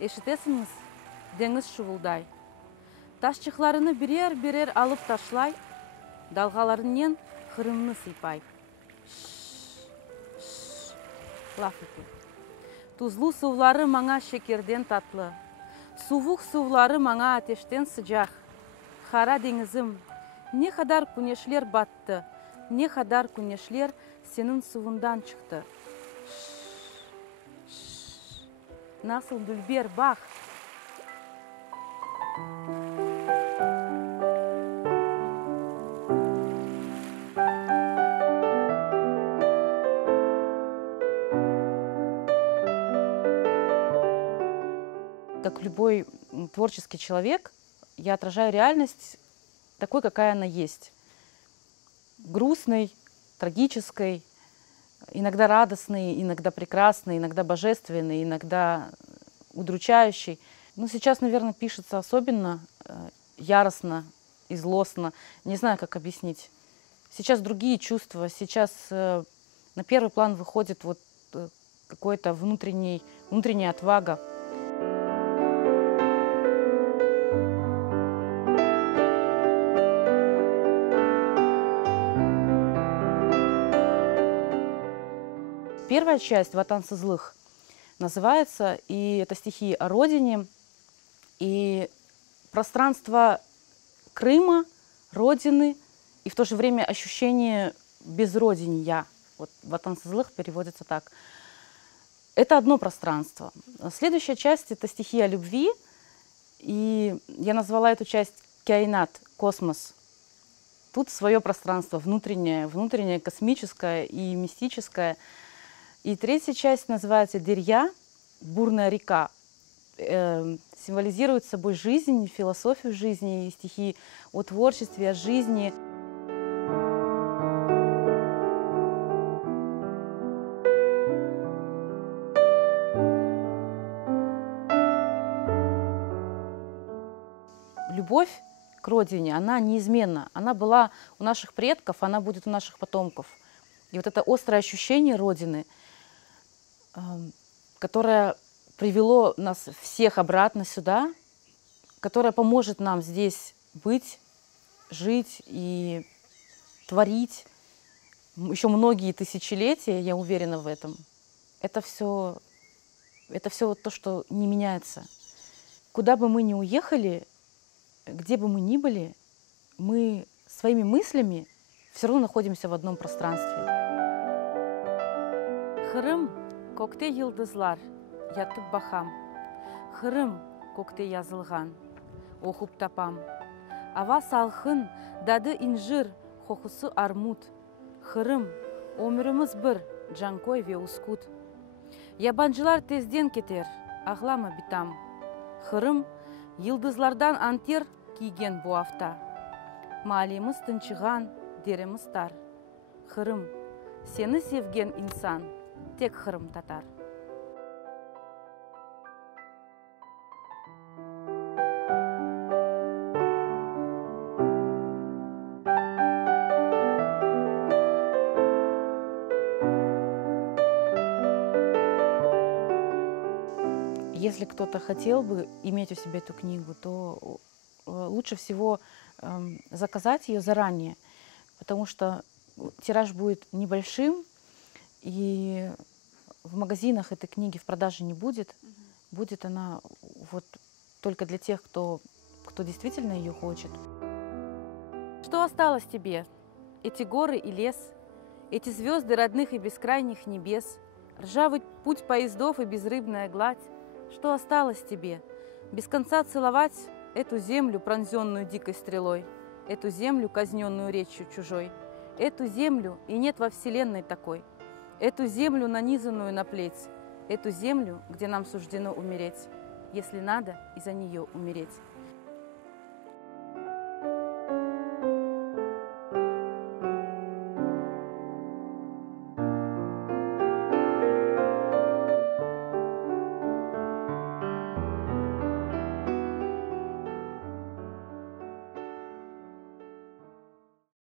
Eşitesiniz, deniz şuğulday. Taşçıklarını birer alıp taşlay, dalgalarından hırımını sıypay. Laf etti. Tuzlu suları manga şekerden tatlı. Soğuk suları manga ateşten sıcak. Kara denizim, ne kadar güneşler battı, ne kadar güneşler senin suvundan çıktı. Nasıl Dülber bak. Как любой творческий человек, я отражаю реальность такой, какая она есть. Грустной, трагической, иногда радостной, иногда прекрасной, иногда божественной, иногда удручающей. Но сейчас, наверное, пишется особенно яростно и злостно. Не знаю, как объяснить. Сейчас другие чувства, сейчас на первый план выходит вот какой-то внутренняя отвага. Первая часть «Ватан сызлых» называется, и это стихи о родине, и пространство Крыма, родины, и в то же время ощущение безродения. Вот «Ватан сызлых» переводится так. Это одно пространство. Следующая часть – это стихи о любви, и я назвала эту часть «Кайнат», космос. Тут свое пространство внутреннее, космическое и мистическое. И третья часть называется «Дерья», бурная река. Символизирует собой жизнь, философию жизни, и стихи о творчестве, о жизни. Любовь к родине, она неизменна. Она была у наших предков, она будет у наших потомков. И вот это острое ощущение родины, которое привело нас всех обратно сюда, которое поможет нам здесь быть, жить и творить еще многие тысячелетия, я уверена в этом. Это все то, что не меняется. Куда бы мы ни уехали, где бы мы ни были, мы своими мыслями все равно находимся в одном пространстве. Хырым, көкте йылдызлар, ятып бахам. Хырым, көкте язылған, оқып тапам. Ава салқын, дады инжир, қоқысы армут. Хырым, өміріміз бір, жанкой ве ускут. Ябанжылар тезден кетер, ағлама битам. Хырым, йылдызлардан антер киген bu hafta. Малеміз тынчыған, дереміз тар. Хырым, сені sevgen insan, tek Хырым татар. Если кто-то хотел бы иметь у себя эту книгу, то лучше всего заказать ее заранее, потому что тираж будет небольшим, и в магазинах этой книги в продаже не будет. Будет она вот только для тех, кто действительно ее хочет. Что осталось тебе? Эти горы и лес, эти звезды родных и бескрайних небес, ржавый путь поездов и безрыбная гладь. Что осталось тебе? Без конца целовать эту землю, пронзенную дикой стрелой, эту землю, казненную речью чужой, эту землю, и нет во вселенной такой, эту землю, нанизанную на плеть, эту землю, где нам суждено умереть, если надо, и за нее умереть.